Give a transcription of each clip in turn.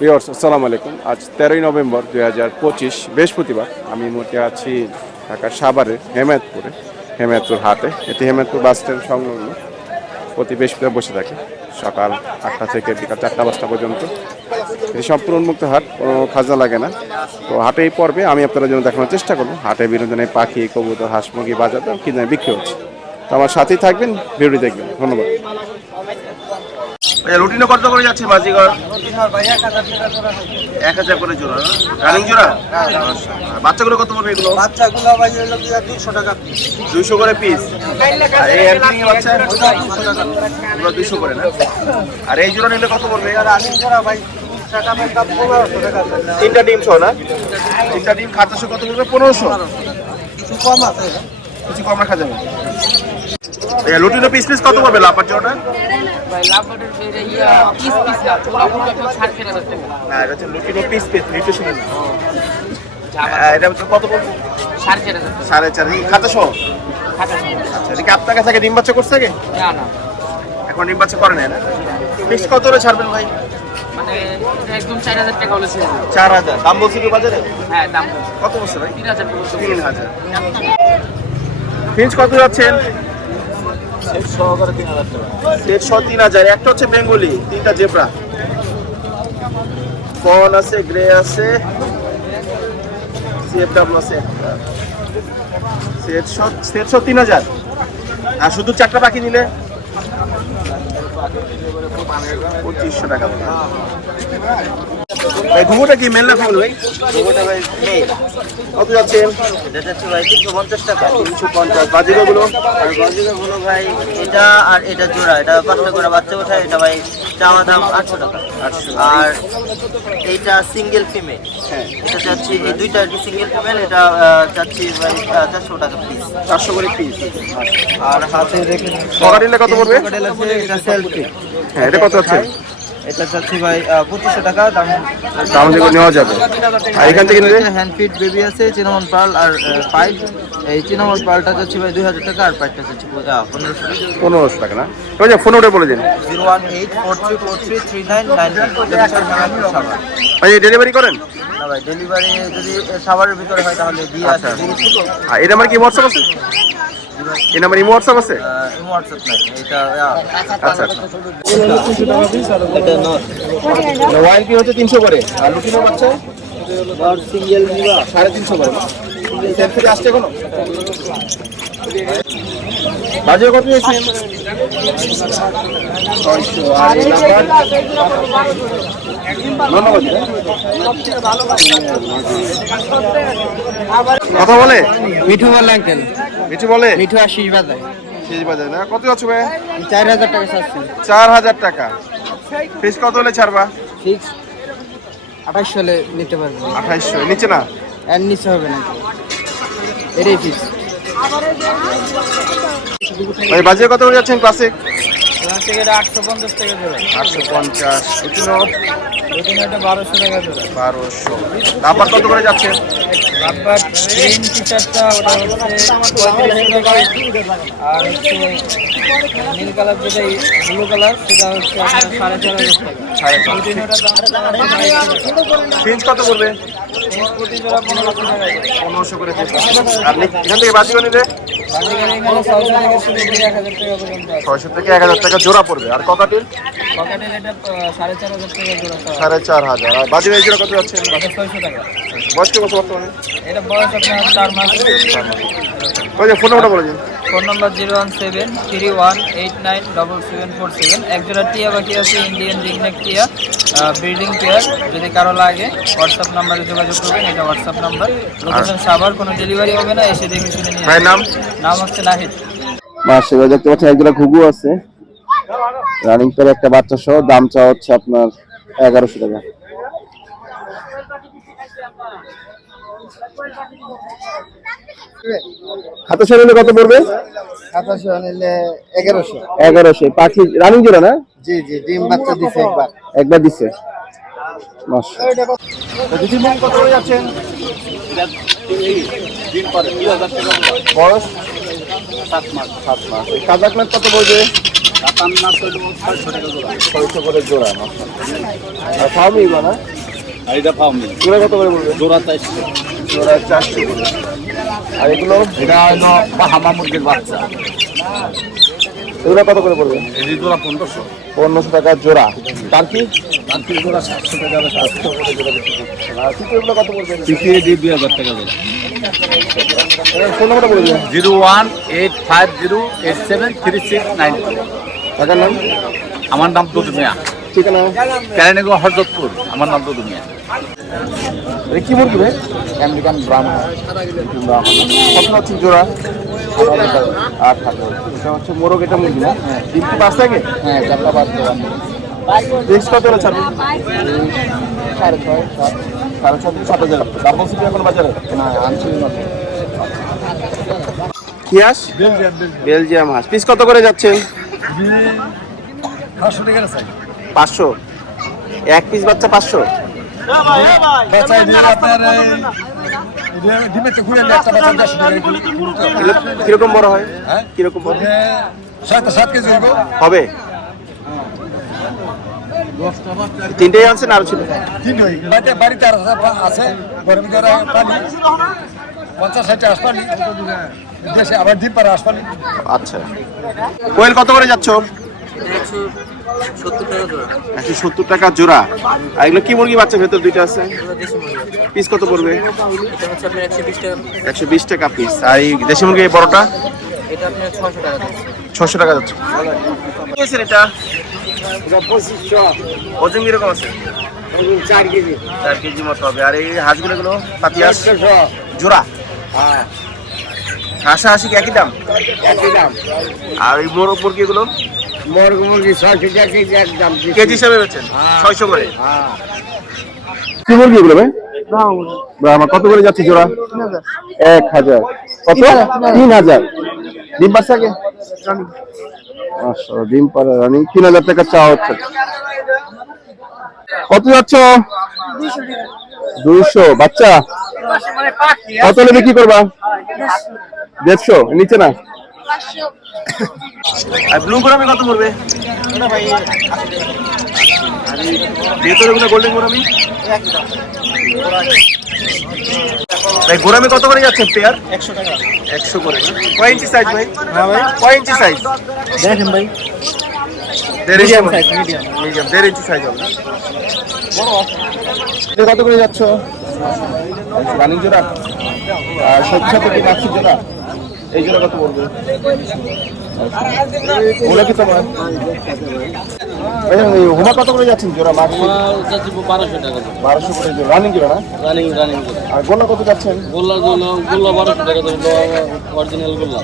Viewers আসসালামু আলাইকুম। আজ তেরোই নভেম্বর দুই হাজার পঁচিশ, বৃহস্পতিবার। আমি মুহূর্তে আছি ঢাকার সাভারের হেমায়তপুরে, হেমায়তপুর হাটে। এটি হেমায়তপুর বাস স্ট্যান্ড সংলগ্ন। প্রতি বৃহস্পতিবার বসে থাকে। সকাল আটটা থেকে বিকাল চারটা পাঁচটা পর্যন্ত। এটি সম্পূর্ণ উন্মুক্ত হাট, কোনো খাজনা লাগে না। তো হাটে এই পর্বে আমি আপনাদের জন্য দেখানোর চেষ্টা করব। হাটে বিনোদনের পাখি, কবুতর, হাঁস, মুরগি বাজার কিনে বিক্রি হচ্ছে। তো আমার সাথেই থাকবেন ভিডিও দেখবেন। ধন্যবাদ। রুটিনে কত করে যাচ্ছে বাজিগর এক হাজার করে জোড়া রানিং জোড়া? বাচ্চাগুলো কত পড়বে এগুলো? বাচ্চাগুলো দুশো টাকা দুইশো করে পিস আর এই বাচ্চা? দুশো করে না? আর এই জোড়া নিলে কত পড়বে? রানিং করা ভাই তিনটা ডিম ছ না? তিনটা ডিম খাতাশো কত পড়বে? পনেরোশো? কিছু কম আছে। কিছু কম রাখা যাবে। লুটিনো পিস পিস কত পড়বে? লাপার জোড়াটা? ভাই লাভবাটের বেড়ে ইয়া পিস পিস না পুরো পুরো তো ষাট কেনা যাচ্ছে না এটা হচ্ছে লুটিনো পিস পিস নিউট্রিশন ঝাবা এটা হচ্ছে কত ষাট কেনা সাড়ে চার খাতাশো খাতা আচ্ছা এটা কি আপনার কাছে আগে ডিম বাচ্চা করছে আগে? না না। এখন ডিম বাচ্চা করে না? পিস কত করে ছাড়বেন ভাই? মানে একদম চার হাজার টাকা হলে চার হাজার। দাম বলছি কি বাজারে? হ্যাঁ দাম কত বলছে ভাই? তিন হাজার তিন হাজার। ফিঞ্চ কত যাচ্ছেন? দেড়শো তিন হাজার একটা হচ্ছে বেঙ্গলি তিনটা জেব্রা। কন আছে গ্রে আছে সিএফডাব্লিউ আছে একটা। তিন হাজার। আর শুধু চারটা পাখি নিলে পঁচিশশো টাকা। ভাই ঘুমোটা কি মেল না ফেল ভাই? কত যাচ্ছেন এটা যাচ্ছে ভাই তিনশো পঞ্চাশ টাকা। তিনশো পঞ্চাশ বাজিরগুলো আর গজিকা ভাই এটা আর এটা জোড়া। এটা পাঁচটা করে বাচ্চা ওঠায় এটা ভাই চাওয়া দাম আটশো টাকা। আর এইটা সিঙ্গেল ফিমেল হ্যাঁ। এটা চাচ্ছি এই দুইটা আর কি সিঙ্গেল ফিমেল এটা চাচ্ছি ভাই চারশো টাকা পিস চারশো করে পিস আর হাতে রেখে কত পড়বে? এটা সেলফি হ্যাঁ এটা কত আছে এটা চাচ্ছি ভাই পঁচিশশো টাকা দাম দাম দিয়ে নেওয়া যাবে। আর এখান থেকে নিলে? হ্যান্ড ফিট বেবি আছে চিনামন পার্ল আর পাইপ। এই চিনামন পার্লটা যাচ্ছে ভাই দুই হাজার টাকা আর পাইপটা যাচ্ছে পনেরোশো পনেরোশো টাকা না? ওই যে ফোন ওটা বলে দিন। Zero one eight four three four three three nine nine ভাই ডেলিভারি করেন? না ভাই ডেলিভারি যদি সাভারের ভিতরে হয় তাহলে দিয়ে আচ্ছা। আসে। এটা আমার কি হোয়াটসঅ্যাপ আছে? এই নাম্বার ইমো হোয়াটসঅ্যাপ আছে? হোয়াটসঅ্যাপ নাই এটা আচ্ছা আচ্ছা। ওয়াইল কি হচ্ছে তিনশো করে? আর লুটিনো বাচ্চা সিঙ্গেল নিবা সাড়ে তিনশো করে। সেট থেকে আসছে এখনও? বাজে কত ধন্যবাদ কথা বলে? মিঠু বলে আঙ্কেল। মিঠু বলে? মিঠু আশিস বাজায়। শেষ না? কত যাচ্ছে ভাই? চার হাজার টাকা ছাড়ছি চার হাজার টাকা। ফিস কত হলে ছাড়বা? ফিক্স আঠাশশো হলে নিতে পারব। আঠাশশো নিচে না? এর নিচে হবে না। এটাই ফিক্স ভাই বাজে কত করে যাচ্ছেন ক্লাসিক এটা আটশো পঞ্চাশ টাকা আটশো পঞ্চাশ। এগুলো ওখানে এটা বারোশো টাকা ধরে বারোশো। নাম্বার কত করে যাচ্ছে? রাব্বার টি শার্টটা ওটা হচ্ছে পঁয়ত্রিশশো টাকা। আর হচ্ছে নীল কালার যেটা ব্লু কালার সেটা হচ্ছে আপনার সাড়ে চার হাজার টাকা। সাড়ে চার। তিনটার দাম কত করবে জোড়া পনেরোশো করে। আর এখান থেকে বাজিও নিলে? ছয়শো থেকে এক হাজার টাকা জোড়া পড়বে। আর আহ, সাড়ে চার হাজার। আর বাজির এই জোড়া কত যাচ্ছে? বয়স কে বছর বর্তমানে ফোন নাম্বারটা বলে দিন। Phone number zero one seven three one eight nine double seven four seven. একজোড়া টিয়া বাকি আছে ইন্ডিয়ান রিগনেক টিয়া বিল্ডিং পেয়ার যদি কারও লাগে হোয়াটসঅ্যাপ নাম্বারে যোগাযোগ করবেন এটা হোয়াটসঅ্যাপ নাম্বার লোকেশন সাভার কোনো ডেলিভারি হবে না এসে দেখে শুনে নিয়ে নাম? নাম হচ্ছে নাহিদ। মাসে দেখতে পাচ্ছেন এক জোড়া ঘুঘু আছে। রানিং পেরে একটা বাচ্চা সহ দাম চাওয়া হচ্ছে আপনার এগারোশো টাকা। খাতা সরালে কত পড়বে? সাতাশশো নিলে এগারোশো। এগারোশো। পাখি রানিং জোড়া না? জি জি ডিম বাচ্চা দিছে একবার। একবার মন কত হয়ে যাচ্ছেন বয়স? সাত মাস সাত মাস। কাজাকমেন্ট কত পড়বে? ছয়শো করে জোড়া। ফার্মি না? এটা ফার্মি কত করে বলবে জোড়া চারশো। জোড়া চারশো করে। আর এগুলো এটা হলো বাহামা মুরগির বাচ্চা। এগুলো কত করে পড়বে? এই জোড়া পনেরোশো। পনেরোশো টাকা জোড়া। তার কি? জোড়া সাতশো টাকা সাতশো আর চিত্রগুলো কত পড়বে? টিকিয়ে দিয়ে দুই হাজার টাকা দেবে। ফোন নাম্বারটা বলে দিন। Zero one eight five zero eight seven three six nine টাকার নাম? আমার নাম দুদু মিয়া ঠিকানা? কেরানীগঞ্জ হরদতপুর আমার নাম মিয়া। এটা কি মুরগি ভাই আমেরিকান ব্রাহ্মণ। কত হচ্ছে জোড়া। আট হাজার। এটা হচ্ছে মোরগ এটা মুরগি না? ডিম কি পাঁচ থাকে? হ্যাঁ চারটা বাদ দেওয়া ফিক্স কত হলে ছাড়বে? সাড়ে ছয় সাত। সাড়ে ছয় থেকে সাত হাজার। ডাবল সিটি এখন বাজারে? না আনছিলি না। কি হাঁস? বেলজিয়াম হাঁস। পিস কত করে যাচ্ছে? পাঁচশো টাকা চাই পাঁচশো। এক পিস বাচ্চা পাঁচশো। কীরকম বড় হয়? হ্যাঁ? কীরকম কেজি হবে? তিনটেই আনছেন আরও ছিল? বাড়িতে আছে গরম পানি। পঞ্চাশ আসপানি। দেশে আবার ডিম পারে আসপানি। আচ্ছা। কোয়েল কত করে যাচ্ছ? একশো সত্তর টাকা জোড়া। আর এগুলো কি মুরগি বাচ্চা? ভেতর দুইটা আছে। এগুলো দেশি মুরগি পিস কত পড়বে? এটা হচ্ছে আপনার একশো বিশ টাকা। পিস আর এই দেশি মুরগি এই বড়টা? ছশো টাকা যাচ্ছে। এটা? ওজন কীরকম আছে? চার কেজি। চার কেজি মতো হবে। আর এই হাঁসগুলো গুলো পাতি হাঁস? জোড়া? হাঁসা হাসি কি একই দাম? একই দাম। আর এই মোরগ মুরগিগুলো মর্গ মুরগি ছয়শো টাকা কেজি একদম কেজি হিসাবে বেচেন? হ্যাঁ। ছয়শো করে? হ্যাঁ। কি মুরগি এগুলো ভাই? ব্রাহ্মা কত করে যাচ্ছে জোড়া? এক হাজার। কত? তিন হাজার। ডিম পাচ্ছে আগে? আচ্ছা ডিম পাড়া রানি। তিন হাজার টাকা চাওয়া হচ্ছে। কত যাচ্ছ? দুইশো। বাচ্চা? কত হলে বিক্রি করবা? দেড়শো? নিচে না? আর ব্লু গোরামি কত পড়বে? ভেতরে গুলো গোল্ডেন গোরামি ভাই গোরামি কত করে যাচ্ছে পেয়ার একশো টাকা একশো করে না? কয় ইঞ্চি সাইজ ভাই? হ্যাঁ ভাই। কয় ইঞ্চি সাইজ দেখেন ভাই। দেড় ইঞ্চি মিডিয়াম মিডিয়াম দেড় ইঞ্চি সাইজ হবে। কত করে যাচ্ছ? রানিং জোড়া আর সত্যি সাথে কি জোড়া এই কত কি তোমার? হোমা কত করে যাচ্ছেন জোড়া মাছি বারোশো টাকা বারোশো করে জোড়া। রানিং জোড়া না? রানিং রানিং আর গোল্লা কত যাচ্ছেন? গোল্লা গোল্লা গোল্লা বারোশো টাকা অরিজিনাল গোল্লা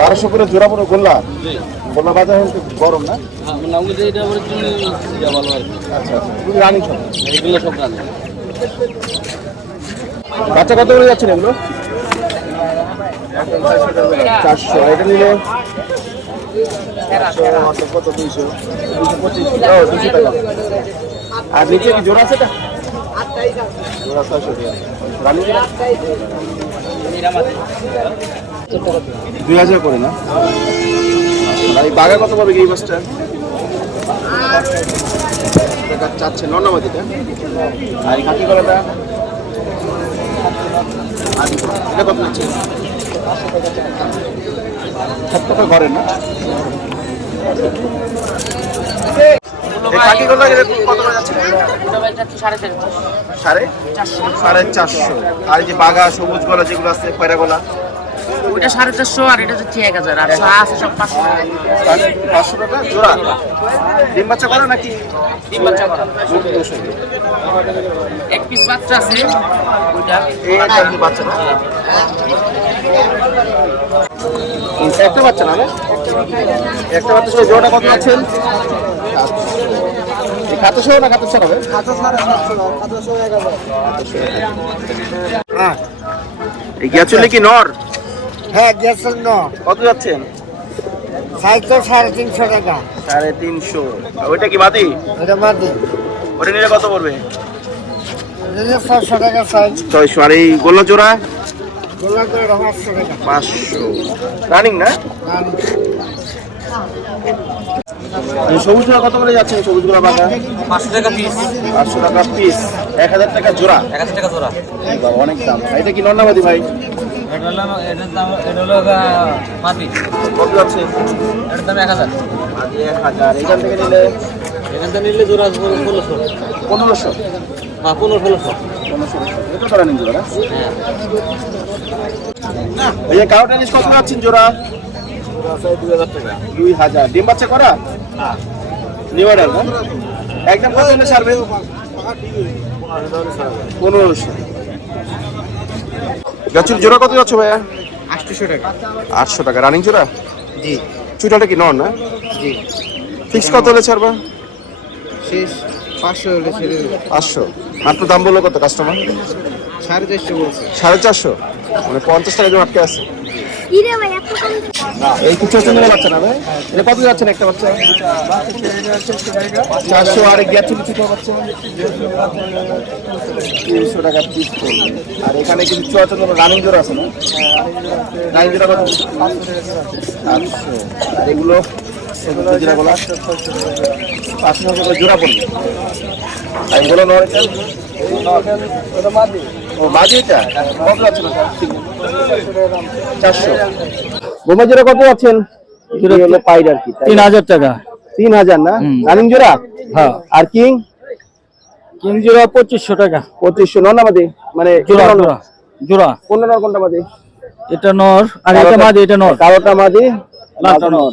বারোশো করে জোড়া পড়ে গোল্লা? গোল্লা বাজার গরম না? এটা অরিজিনাল ভালো আর কি আচ্ছা আচ্ছা। তুমি রানিং সব? এগুলো সব রানিং বাচ্চা কত করে যাচ্ছেন এগুলো? চারশো, এটা নিলে কত, দুইশো? দুইশো পঁচিশ। দুশো টাকা। আর নিচে কি জোড়া আছে দুই হাজার করে না? এই বাঘা কত পাবে এই বাসটা চাচ্ছে নন্নামাদিটা আর এই খাকি কলাটা? এটা কত হচ্ছে টাকা করে না সাড়ে চারশো। আর এই যে বাঘা সবুজ গলা যেগুলো আছে পয়রা গলা? ওইটা সাড়ে চারশো আর এটা হচ্ছে এক হাজার। আর আছে সব পাঁচশো পাঁচশো টাকা? জোড়া? ডিম বাচ্চা করে নাকি? তিন বাচ্চা করা। এক পিস বাচ্চা আছে। ওইটা। এই বাচ্চা? না একটা বাচ্চা না? একটা বাচ্চা সহ জোড়াটা কত আছেন সহ না খাতা ছাড়া হবে হ্যাঁ। এই গিয়াচুলি কি নর? হ্যাঁ গেছেন না। কত যাচ্ছেন? সাইকেল সাড়ে তিনশো টাকা। সাড়ে তিনশো। ওইটা কি মাটি ওইটা মাটি ওটা নিলে কত পড়বে? এটা টাকা সাইজ। ছয়শো। আর এই গোল্লা জোড়া? গোলা জোড়া পাঁচশো টাকা। পাঁচশো। রানিং না? সবুজগুলো কত করে যাচ্ছে এই সবুজগুলো বাঘা পাঁচশো টাকা পিস পাঁচশো টাকা পিস এক হাজার টাকা জোড়া? এক হাজার টাকা জোড়া। অনেক দাম। এটা কি নন্নাবাদি ভাই? কত যাচ্ছে? এটার দাম এক হাজার। এক হাজার। এখান থেকে নিলে? এখান থেকে নিলে জোড়া ষোলোশো। পনেরোশো? হ্যাঁ পনেরো ষোলোশো পনেরোশো। এই যে কারোটা জিনিস কত যাচ্ছেন জোড়া। দুই হাজার। ডিম বাচ্চা করা? নিউ অর্ডার না? একদম কত হলে পনেরোশো। গাছের জোড়া কত যাচ্ছে ভাইয়া? আটশোশো টাকা। আটশো টাকা। রানিং জোড়া? জি। চুটাটা কি নর না? জি। ফিক্স কত হলে ছাড়বা? শেষ পাঁচশো হলে ছেড়ে পাঁচশো। মাত্র দাম বলল কত কাস্টমার সাড়ে চারশো বলছে। সাড়ে চারশো? মানে পঞ্চাশ টাকা আটকে আছে। এই কিছু হচ্ছে নিয়ে বাচ্চা না ভাই। এটা কত একটা বাচ্চা? চারশো আর গেছে কিছু তিনশো টাকা পিস আর এখানে কিছু চুয়াত্তর রানিং জোর আছে না? রানিং জোড়া কত? আটশো আর এগুলো জোড়া পড়বে। আর এগুলো নয়। ও, মাঝে এটা? কত যাচ্ছে না? চারশো। বোমা জোড়া কত আছেন হলো পাইড আর কি তিন হাজার টাকা। তিন হাজার না? রানিং জোড়া? হ্যাঁ। আর কিং? কিং জোড়া পঁচিশশো টাকা। পঁচিশশো নন আমাদের মানে জোড়া জোড়া জোড়া। কোন নর কোনটা মাদি এটা নর আর এটা মাদি এটা নর। কালোটা মাদি লালটা নর।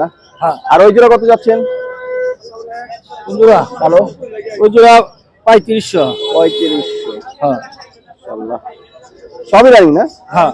না হ্যাঁ। আর ওই জোড়া কত যাচ্ছেন? জোড়া। কালো ওই জোড়া পঁয়ত্রিশশো। পঁয়ত্রিশশো হ্যাঁ। সবই রানিং না? হ্যাঁ।